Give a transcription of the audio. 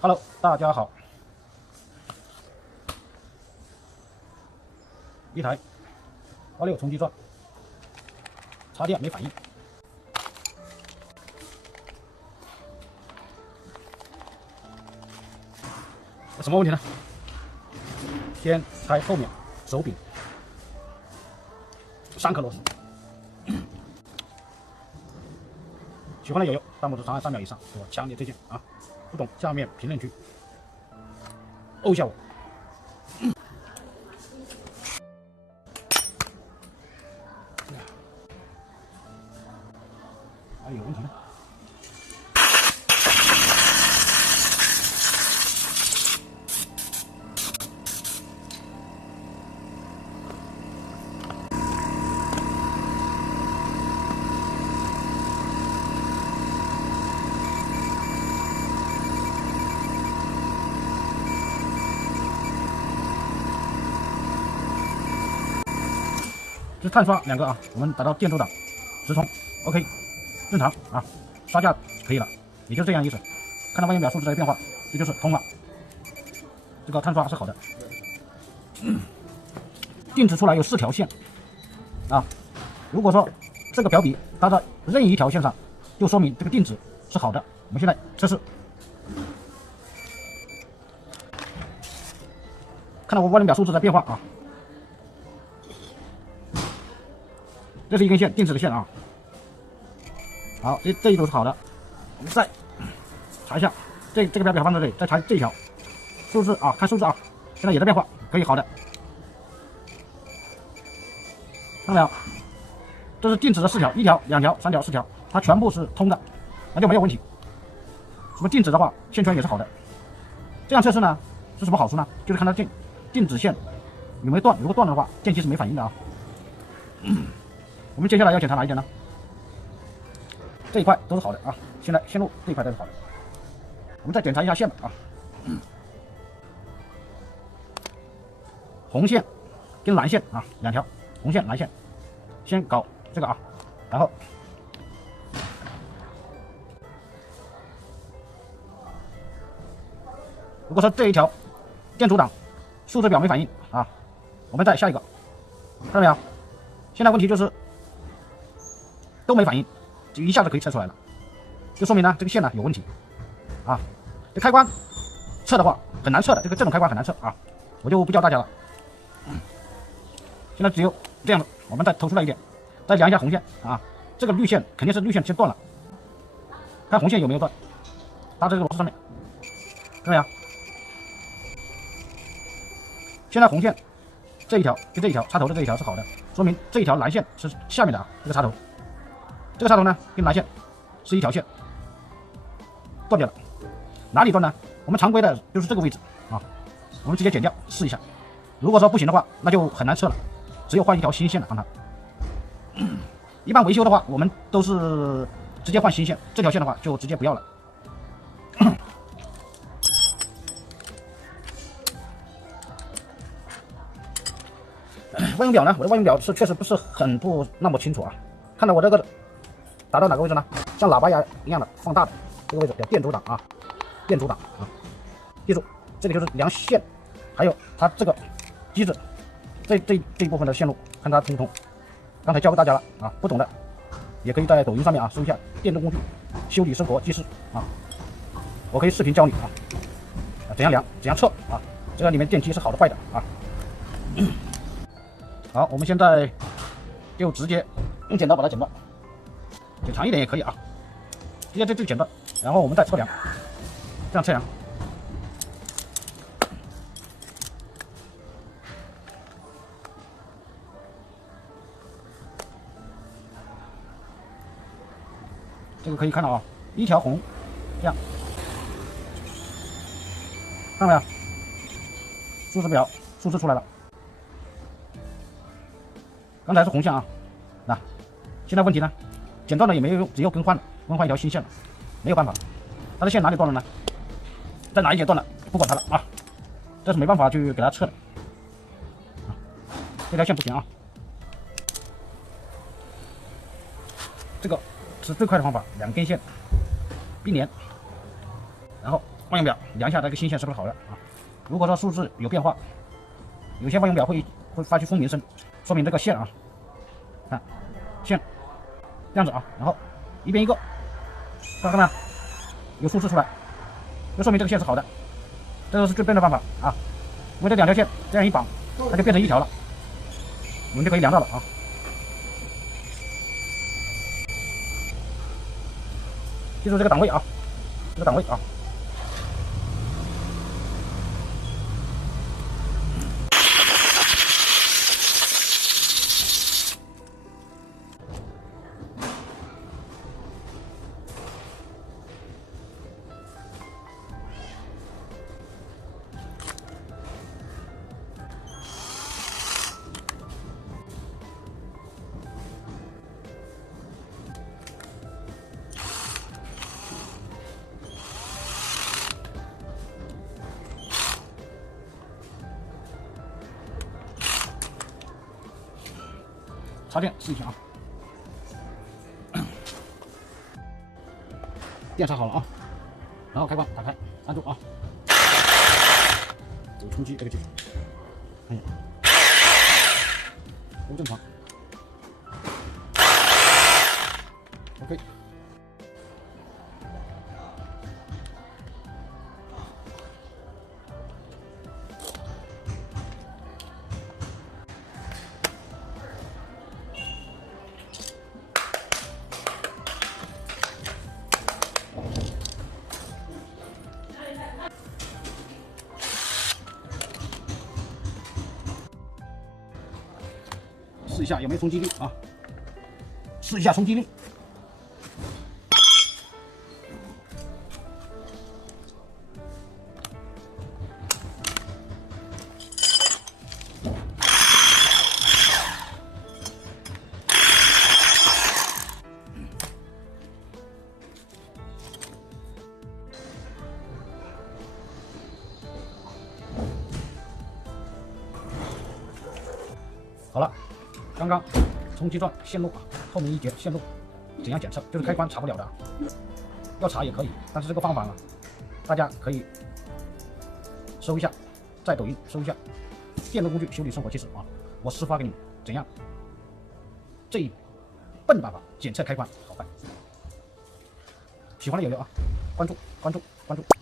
Hello， 大家好。一台86冲击钻，插电没反应。什么问题呢？先拆后面手柄3颗螺丝。喜欢的友友，弹幕上按3秒以上给我强烈推荐啊！不懂下面评论区欧一下我。哪里有问题呢？是碳刷2个啊，我们打到电阻档直冲 ，OK， 正常啊，刷架可以了，也就是这样意思。看到万用表数值的变化，这就是通了。这个碳刷是好的。定值出来有4条线啊，如果说这个表笔搭在任意一条线上，就说明这个定值是好的。我们现在测试，看到我万用表数值的变化啊。这是一根线，定值的线啊。好，这一组是好的。我们再查一下，这个表放在这里，再查这一条数字啊，看数字啊，现在也在变化，可以好的。看到没有？这是定值的4条，1条、2条、3条、4条，它全部是通的，那就没有问题。什么定值的话，线圈也是好的。这样测试呢，是什么好处呢？就是看它定值线有没有断，如果断了的话，电机是没反应的啊。我们接下来要检查哪一点呢？这一块都是好的啊，现在线路这一块都是好的。我们再检查一下线吧啊，红线跟蓝线啊，2条红线蓝线，先搞这个啊，然后如果说这一条电阻档数值表没反应啊，我们再下一个，看到没有？现在问题就是都没反应，就一下子可以测出来了，就说明呢这个线呢有问题啊。这开关测的话很难测的，这种开关很难测啊，我就不教大家了。现在只有这样子，我们再投出来一点，再量一下红线啊，这个绿线肯定是绿线先断了，看红线有没有断，搭这个螺丝上面，看到没有？现在红线这一条跟这一条插头的这一条是好的，说明这一条蓝线是下面的啊，这个插头。这个插头呢，跟蓝线是一条线，断掉了。哪里断呢？我们常规的就是这个位置啊，我们直接剪掉试一下。如果说不行的话，那就很难测了，只有换一条新线了，帮它。一般维修的话，我们都是直接换新线，这条线的话就直接不要了。万用表呢，我的万用表是确实不是不那么清楚啊。看到我这个达到哪个位置呢？像喇叭一样的放大的这个位置叫电阻档啊，电阻档啊。记住，这里就是量线，还有它这个机子这一部分的线路，看它通不通。刚才教给大家了啊，不懂的也可以在抖音上面啊搜一下电动工具修理生活记事啊，我可以视频教你啊，怎样量怎样测啊，这个里面电机是好的坏的啊。好，我们现在就直接用剪刀把它剪断，剪长一点也可以啊，直接这剪断，然后我们再测量，这样测量。这个可以看到啊，一条红，这样，看到没有？数值表数字出来了。刚才是红线啊，那现在问题呢？剪断了也没有用，只有更换一条新线了，没有办法。它的线哪里断了呢？在哪一节断了？不管它了啊，这是没办法去给它测的。这条线不行啊。这个是最快的方法，两根线并联，然后万用表量一下这个新线是不是好的啊？如果说数字有变化，有些万用表会发出蜂鸣声，说明这个线啊，看线这样子啊，然后一边一个，看到没有？有数字出来，就说明这个线是好的，这个是最笨的办法啊。因为这两条线这样一绑，它就变成一条了，我们就可以量到了啊。记住这个档位啊，这个档位啊。插电试一下啊，电插好了啊，然后开关打开，按住啊，有冲击这个技术，都正常 ，OK。试一下有没有冲击力啊？试一下冲击力。好了。刚刚冲击钻线路啊，透明一节线路，怎样检测？就是开关查不了的，要查也可以，但是这个方法呢，大家可以搜一下，在抖音搜一下电动工具修理生活技术啊，我私发给你们怎样这一笨办法检测开关好坏。喜欢的友友啊，关注关注关注。